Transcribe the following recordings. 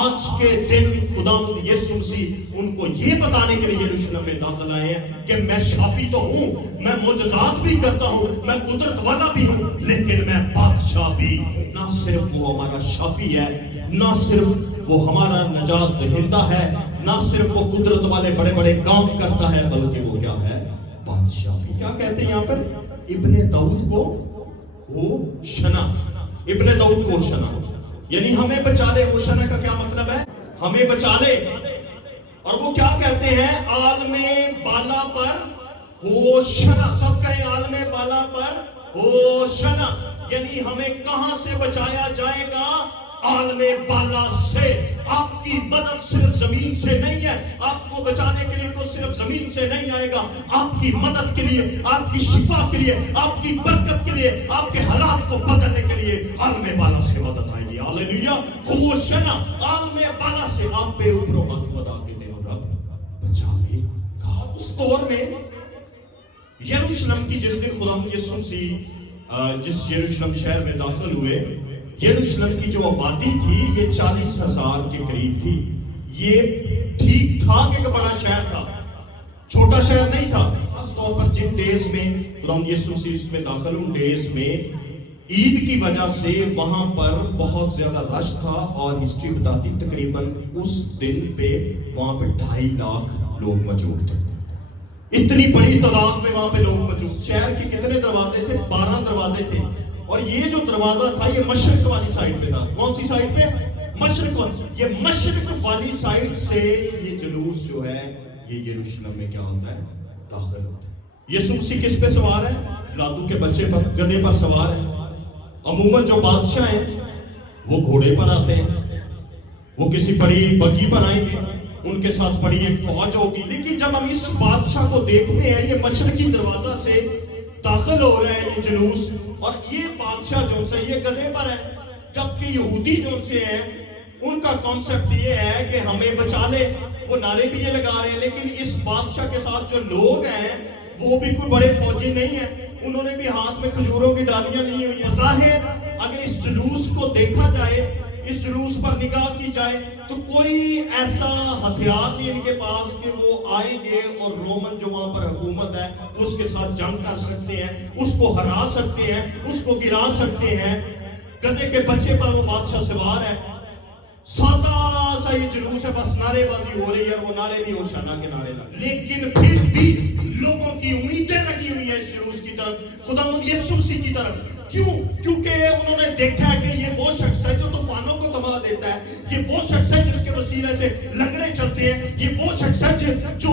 آج کے دن خداوند یسوع مسیح ان کو یہ بتانے کے لیے یروشلم میں داخل آئے ہیں کہ میں شافی تو ہوں, میں معجزات بھی کرتا ہوں, میں قدرت والا بھی ہوں, لیکن میں بادشاہ بھی ہوں. نہ صرف وہ ہمارا شافی ہے, نہ صرف وہ ہمارا نجات دہندہ ہے, نہ صرف وہ قدرت والے بڑے بڑے کام کرتا ہے, بلکہ وہ کیا ہے, بادشاہ بھی. کیا کہتے ہیں یہاں پر, ابن داؤد کو ہوشنا, ابن داؤد کو ہوشنا, یعنی ہمیں بچا لے. ہوشنا کا کیا مطلب ہے, ہمیں بچا لے. اور وہ کیا کہتے ہیں, عالم بالا پر ہوشنا. سب کہیں عالم بالا پر ہوشنا, یعنی ہمیں کہاں سے بچایا جائے گا, عالم بالا سے. آپ کی مدد صرف زمین سے نہیں ہے, آپ کو بچانے کے لیے کوئی صرف زمین سے نہیں آئے گا. آپ کی مدد کے لیے, آپ کی شفا کے لیے, آپ کی برکت کے لیے, آپ کے حالات کو بدلنے کے لیے عالم بالا سے مدد آئے گی. ہاللیلویا. ہوشنا, عالم بالا سے آپ پہ اوپروں ہاتھ بدا کے دے رب بچاوے گا. اس دور میں یروشلم کی جس دن خداوند یسوع مسیح جس یروشلم شہر میں داخل ہوئے, یروشلم کی جو آبادی تھی یہ 40,000 کے قریب تھی. یہ ٹھیک ٹھاک ایک بڑا شہر تھا, چھوٹا شہر نہیں تھا. خاص طور پر جن ڈیز میں خداوند یسوع مسیح اس میں داخل, ان ڈیز میں عید کی وجہ سے وہاں پر بہت زیادہ رش تھا, اور ہسٹری بتاتی تقریباً اس دن پہ وہاں پہ 2.5 لاکھ لوگ موجود تھے. اتنی بڑی تعداد میں وہاں پہ لوگ موجود. شہر کے کتنے دروازے تھے, 12 دروازے تھے, اور یہ جو دروازہ تھا یہ مشرق والی سائڈ پہ تھا. کون سی سائڈ پہ, مشرق والی. یہ مشرق والی سائڈ سے یہ جلوس جو ہے یہ یروشلم میں کیا ہوتا ہے, داخل ہوتا ہے. یسوع مسیح کس پہ سوار ہے, لادو کے بچے پر, گدھے پر سوار ہے. عموماً جو بادشاہ ہیں وہ گھوڑے پر آتے ہیں, وہ کسی بڑی بگی پر آئیں گے, ان کے ساتھ بڑی ایک فوج ہوگی. لیکن جب ہم اس بادشاہ کو دیکھتے ہیں, یہ مشرقی دروازہ سے داخل ہو رہے ہیں یہ جلوس, اور یہ بادشاہ جو سے یہ گدھے پر ہے. جبکہ یہودی جو سے ہیں ان کا کانسیپٹ یہ ہے کہ ہمیں بچا لے. وہ نعرے بھی یہ لگا رہے ہیں, لیکن اس بادشاہ کے ساتھ جو لوگ ہیں وہ بھی کوئی بڑے فوجی نہیں ہیں. انہوں نے بھی ہاتھ میں کھجوروں کی ڈالیاں لی ہوئی ہیں. ظاہر اگر اس جلوس کو دیکھا جائے, اس جلوس پر نگاہ کی جائے, تو کوئی ایسا ہتھیار نہیں ان کے پاس کہ وہ آئیں گے اور رومن جو وہاں پر حکومت ہے اس کے ساتھ جنگ کر سکتے ہیں, اس کو ہرا سکتے ہیں, اس کو گرا سکتے ہیں. گدھے کے بچے پر وہ بادشاہ سوار ہے. سادہ سا یہ جلوس ہے, بس نعرے بازی ہو رہی ہے, اور وہ نعرے بھی ہوشنا کے نعرے لگ. لیکن پھر بھی لوگوں کی امیدیں لگی ہوئی ہیں اس جلوس کی طرف, خداوند یسوع مسیح کی طرف. کیوں؟ کیونکہ انہوں نے دیکھا ہے کہ یہ وہ شخص ہے جو طوفانوں کو تباہ دیتا ہے, یہ وہ شخص ہے جس کے وسیلے سے لنگڑے چلتے ہیں, یہ وہ شخص ہے جو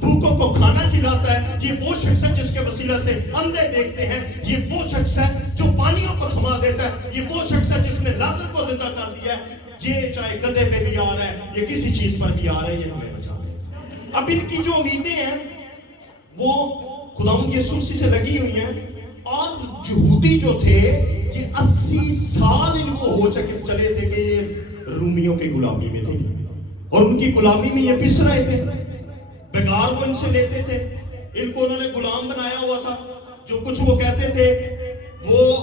بھوکوں کو کھانا کھلاتا ہے, یہ وہ شخص ہے جس کے وسیلے سے اندھے دیکھتے ہیں, یہ وہ شخص ہے جو پانیوں کو تھما دیتا ہے, یہ وہ شخص ہے جس نے لازر کو زندہ کر دیا ہے. یہ چاہے گدھے پہ بھی آ رہا ہے, یہ کسی چیز پر بھی آ رہا ہے, یہ ہمیں بچا دے. اب ان کی جو امیدیں ہیں وہ خداوند یسوع مسیح سے لگی ہوئی ہیں. اور یہودی جو تھے یہ 80 سال ان کو ہو چلے تھے کہ یہ رومیوں کی غلامی میں تھے, اور ان کی غلامی میں یہ پس رہے تھے. بیگار وہ ان سے لیتے تھے, ان کو انہوں نے غلام بنایا ہوا تھا. جو کچھ وہ کہتے تھے وہ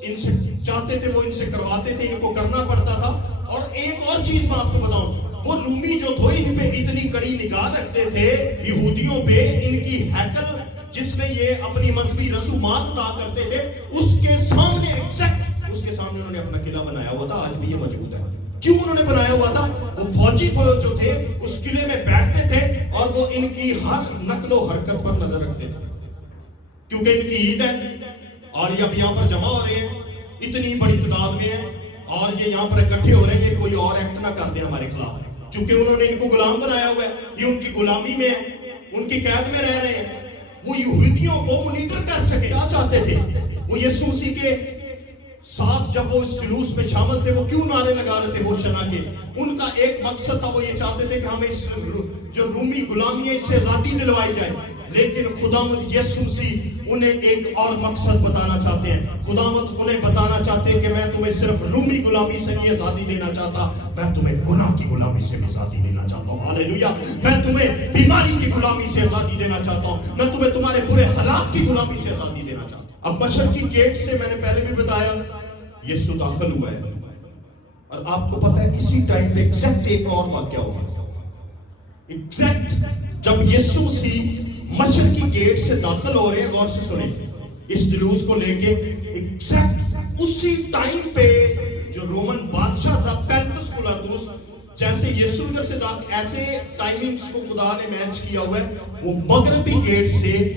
ان سے چاہتے تھے وہ ان سے کرواتے تھے, ان کو کرنا پڑتا تھا. اور ایک اور چیز میں آپ کو بتاؤں, وہ رومی جو تھے ان پہ اتنی کڑی نگاہ رکھتے تھے یہودیوں پہ, ان کی ہیکل جس میں یہ اپنی مذہبی رسومات ادا کرتے تھے اس کے سامنے ایگزیکٹ اس کے سامنے انہوں نے اپنا قلعہ بنایا ہوا تھا. آج بھی یہ موجود ہے. کیوں انہوں نے بنایا ہوا تھا؟ وہ فوجی جو تھے اس قلعے میں بیٹھتے تھے اور وہ ان کی ہر نقل و حرکت پر نظر رکھتے تھے, کیونکہ ان کی عید ہے اور یہ اب یہاں پر جمع ہو رہے ہیں, اتنی بڑی تعداد میں ہیں, اور یہ یہاں پر اکٹھے ہو رہے ہیں کہ کوئی اور ایکٹ نہ کر دیں ہمارے خلاف. چونکہ انہوں نے ان کو غلام بنایا ہوا ہے, یہ ان کی غلامی میں ہے, ان کی قید میں رہ رہے ہیں. وہ یہودیوں کو مانیٹر کر سکے. کیا چاہتے تھے وہ یسوع مسیح کے ساتھ جب وہ اس جلوس میں شامل تھے, وہ کیوں نعرے لگا رہے تھے ہوشنا کے؟ ان کا ایک مقصد تھا, وہ یہ چاہتے تھے کہ ہمیں اس جو رومی غلامی ہے اس سے آزادی دلوائی جائے. لیکن خداوند یسوع مسیح انہیں ایک اور مقصد بتانا چاہتے ہیں. خداوند انہیں بتانا چاہتے ہیں کہ میں تمہیں صرف رومی غلامی سے نہیں آزادی دینا چاہتا, میں تمہیں گناہ کی غلامی سے بھی آزادی دینا چاہتا ہوں. ہاللیلویا. میں تمہیں بیماری کی غلامی سے آزادی دینا چاہتا ہوں, میں تمہیں تمہارے برے حالات کی غلامی سے آزادی دینا چاہتا ہوں. اب مشرقی گیٹ سے میں نے پہلے بھی بتایا یسوع داخل ہوا ہے, اور آپ کو پتا ہے اسی ٹائم پہ ایگزیکٹ ایک اور واقعہ ہوا. ایگزیکٹ جب یسوع مسیح مشرقی گیٹ سے داخل ہو رہے ہیں, غور سے سنیں, اس جلوس کو لے کے ایگزیکٹ اسی ٹائم پہ جو رومن بادشاہ تھا پینتس پلاطس, جیسے یسوع ادھر سے داخل, ایسے ٹائمنگز کو خدا نے میچ کیا ہوا ہے. وہ مغربی گیٹ سے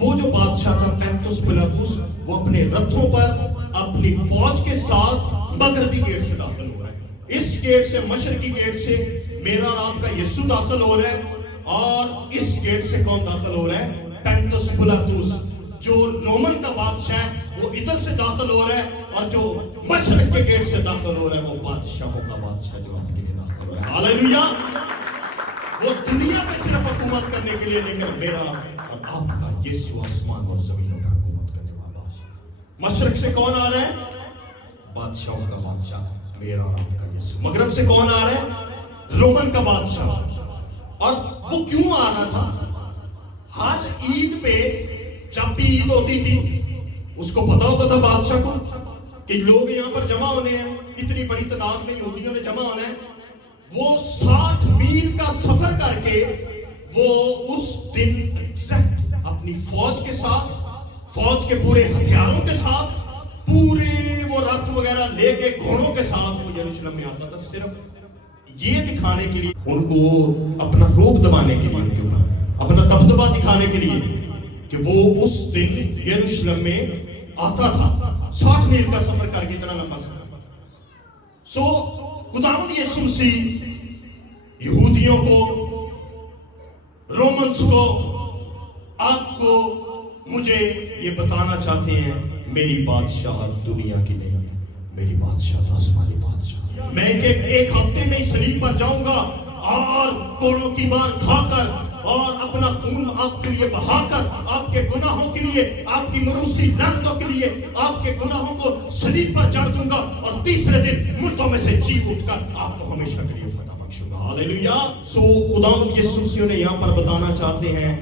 وہ جو بادشاہ تھا پینتس پلاطس, وہ اپنے رتھوں پر اپنی فوج کے ساتھ مغربی گیٹ سے داخل ہو رہا ہے. اس گیٹ سے, مشرقی گیٹ سے میرا اور آپ کا یسوع داخل ہو رہا ہے, اور اس گیٹ سے کون داخل ہو رہا ہے؟ پینتس پلاطس. جو رومن کا بادشاہ ہے وہ ادھر سے داخل ہو رہا ہے, اور جو مشرق کے گیٹ سے داخل ہو رہا ہے وہ بادشاہوں کا بادشاہ جو آپ کے لیے داخل ہو رہا ہے. ہاللیلویا. وہ دنیا میں صرف حکومت کرنے کے لیے, لیکن میرا اور آپ کا یسوع آسمان اور زمینوں پر حکومت کرنے والا بادشاہ. مشرق سے کون آ رہا ہے؟ بادشاہوں کا بادشاہ میرا اور آپ کا یسوع. مغرب سے کون آ رہا ہے؟ رومن کا بادشاہ. اور وہ کیوں آ رہا تھا؟ ہر عید پہ جب بھی عید ہوتی تھی, اس کو پتا ہوتا تھا بادشاہ کو کہ لوگ یہاں پر جمع ہونے ہیں, اتنی بڑی تعداد میں یہودیوں نے جمع ہونا ہے. وہ 60 میل کا سفر کر کے وہ اس دن اپنی فوج کے ساتھ, فوج کے پورے ہتھیاروں کے ساتھ, پورے وہ رتھ وغیرہ لے کے گھوڑوں کے ساتھ وہ یروشلم میں آتا تھا, صرف یہ دکھانے کے لیے, ان کو اپنا روپ دبانے کے لیے, ان کے اوپر اپنا دبدبا دکھانے کے لیے کہ وہ اس دن یروشلم میں آتا تھا. 60 میل کا سفر کر کے, اتنا لمبا سفر. سو خداوند یسوع مسیح یہودیوں کو, رومنس کو, آپ کو, مجھے یہ بتانا چاہتے ہیں میری بادشاہت دنیا کی نہیں ہے, میری بادشاہت آسمانی بادشاہ. میں ایک ہفتے میں صلیب پر جاؤں گا اور کوڑوں کی مار کھا کر اور اپنا خون آپ کے لیے بہا کر, آپ کے گناہوں کے لیے, آپ کی مروسی لعنتوں کے لیے آپ کے گناہوں کو صلیب پر جڑ دوں گا, اور تیسرے دن مردوں میں سے جی اٹھ کر آپ کو ہمیشہ کے لیے فتح بخشوں گا. ہاللیلویا. سو خداوند یسوع مسیح نے یہاں پر بتانا چاہتے ہیں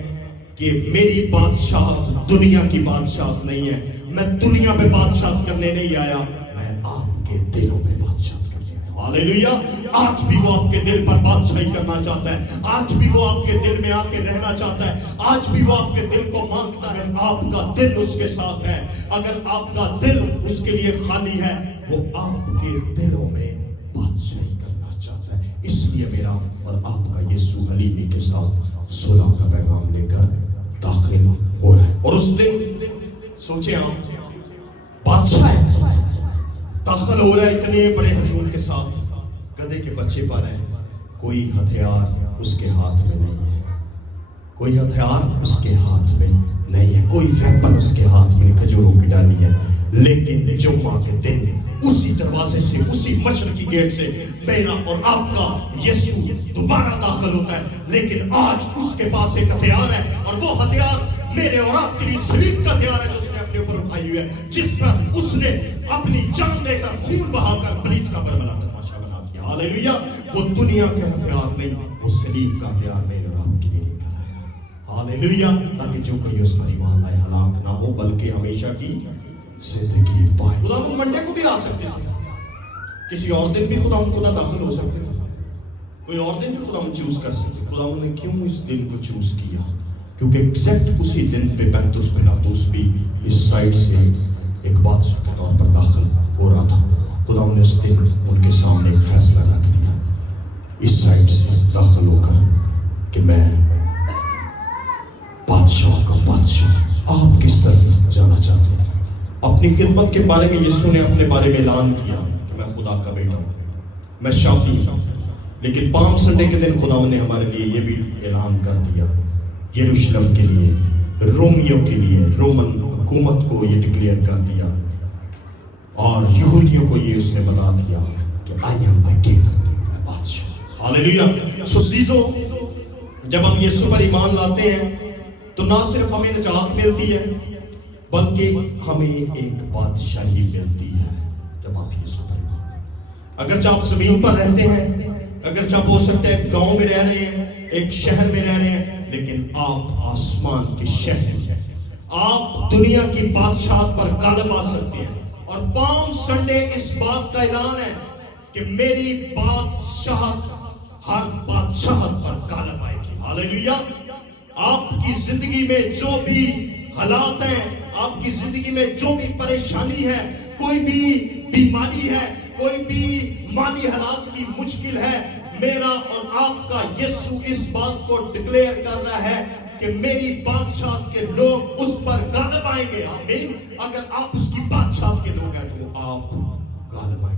کہ میری بادشاہت دنیا کی بادشاہت نہیں ہے. میں دنیا پہ بادشاہت کرنے نہیں آیا, میں آپ کے دلوں پہ بادشاہت کرنے آیا. ہاللیلویا. آج بھی وہ آپ کے دل پر بادشاہی کرنا چاہتا ہے, آج بھی وہ آپ کے دل میں آ کے رہنا چاہتا ہے, آج بھی وہ آپ کے دل کو مانگتا ہے. آپ کا دل اس کے ساتھ ہے. اگر آپ کا دل اس کے لیے خالی ہے, وہ آپ کے دلوں میں بادشاہی کرنا چاہتا ہے. اس لیے میرا اور آپ کا یسوع حلیمی کے ساتھ صلح کا پیغام لے کر داخل ہو رہا ہے. اور اس دن سوچیں آپ, بادشاہ ہے, داخل ہو رہا ہے اتنے بڑے ہجوم کے ساتھ, گدھے کے بچے پر ہے, کوئی ہتھیار اس کے ہاتھ میں نہیں ہے, کوئی ہتھیار اس کے ہاتھ میں نہیں ہے, کوئی ویپن اس کے ہاتھ میں کھجوروں کی ڈالی ہے. لیکن جمعہ کے دن اسی دروازے سے, اسی مشرقی گیٹ سے میرا اور آپ کا یسوع دوبارہ داخل ہوتا ہے. لیکن آج اس کے پاس ایک ہتھیار ہے, اور وہ ہتھیار میرے اور آپ کے لیے صلیب کا ہتھیار ہے, جو اس نے اپنے اوپر اٹھائی ہوئی ہے, جس پر اس نے اپنی جان دے کر, خون بہا کر پولیس کا بربلا تماشا بنا دیا. ہاللیلویا. وہ دنیا کے ہتھیار نہیں, وہ صلیب کا ہتھیار میرے اور آپ کے لیے لے کر آیا. ہاللیلویا. تاکہ جو کوئی اس پر ایمان لائے ہلاک نہ ہو, بلکہ ہمیشہ کی زندگی پائے. خداوند منڈے کو بھی آ سکتے تھے, کسی اور دن بھی خدا داخل ہو سکتے تھے, کوئی اور دن بھی خداوند چوز کر سکتے. خداوند نے کیوں اس دن کو چوز کیا؟ کیونکہ ایگزیکٹ اسی دن پہ پینتس پلاطس بھی اس سائڈ سے ایک بادشاہ کے طور پر داخل ہو رہا تھا. خداوند نے اس دن ان کے سامنے ایک فیصلہ رکھ دیا, اس سائڈ سے داخل ہو کر, کہ میں بادشاہ کا بادشاہ. آپ کس طرف جانا چاہتے ہیں؟ اپنی خدمت کے بارے میں یسوع نے اپنے بارے میں اعلان کیا کہ میں خدا کا بیٹا ہوں, میں شافی ہوں. لیکن پام سنڈے کے دن خداوند نے ہمارے لیے یہ بھی اعلان کر دیا, یروشلم کے لیے, رومیوں کے لیے, رومن حکومت کو یہ ڈکلیئر کر دیا, اور یہودیوں کو یہ اس نے بتا دیا کہ آئی ایم دی کنگ, میں بادشاہ. ہاللیلویا. سو عزیزو, جب ہم یسوع پر ایمان لاتے ہیں تو نہ صرف ہمیں نجات ملتی ہے, بلکہ ہمیں ایک بادشاہی ملتی ہے. جب آپ یسوع پر ایمان لاتے ہیں, اگرچہ آپ زمین پر رہتے ہیں, اگرچہ آپ ہو سکتے ہیں گاؤں میں رہ رہے ہیں, ایک شہر میں رہ رہے ہیں, لیکن آپ آسمان کے شہر ہیں. آپ دنیا کی بادشاہت پر غالب آ سکتے ہیں. اور پام سنڈے اس بات کا اعلان ہے کہ میری بادشاہت ہر بادشاہت پر غالب آئے گی. ہاللیلویا. آپ کی زندگی میں جو بھی حالات ہیں, آپ کی زندگی میں جو بھی پریشانی ہے, کوئی بھی بیماری ہے, کوئی بھی مالی حالات کی مشکل ہے, میرا اور آپ کا یسوع اس بات کو ڈکلیئر کر رہا ہے کہ میری بادشاہت کے لوگ اس پر غالب آئیں گے. آمین. اگر آپ اس کی بادشاہت کے لوگ ہیں تو آپ غالب آئیں گے.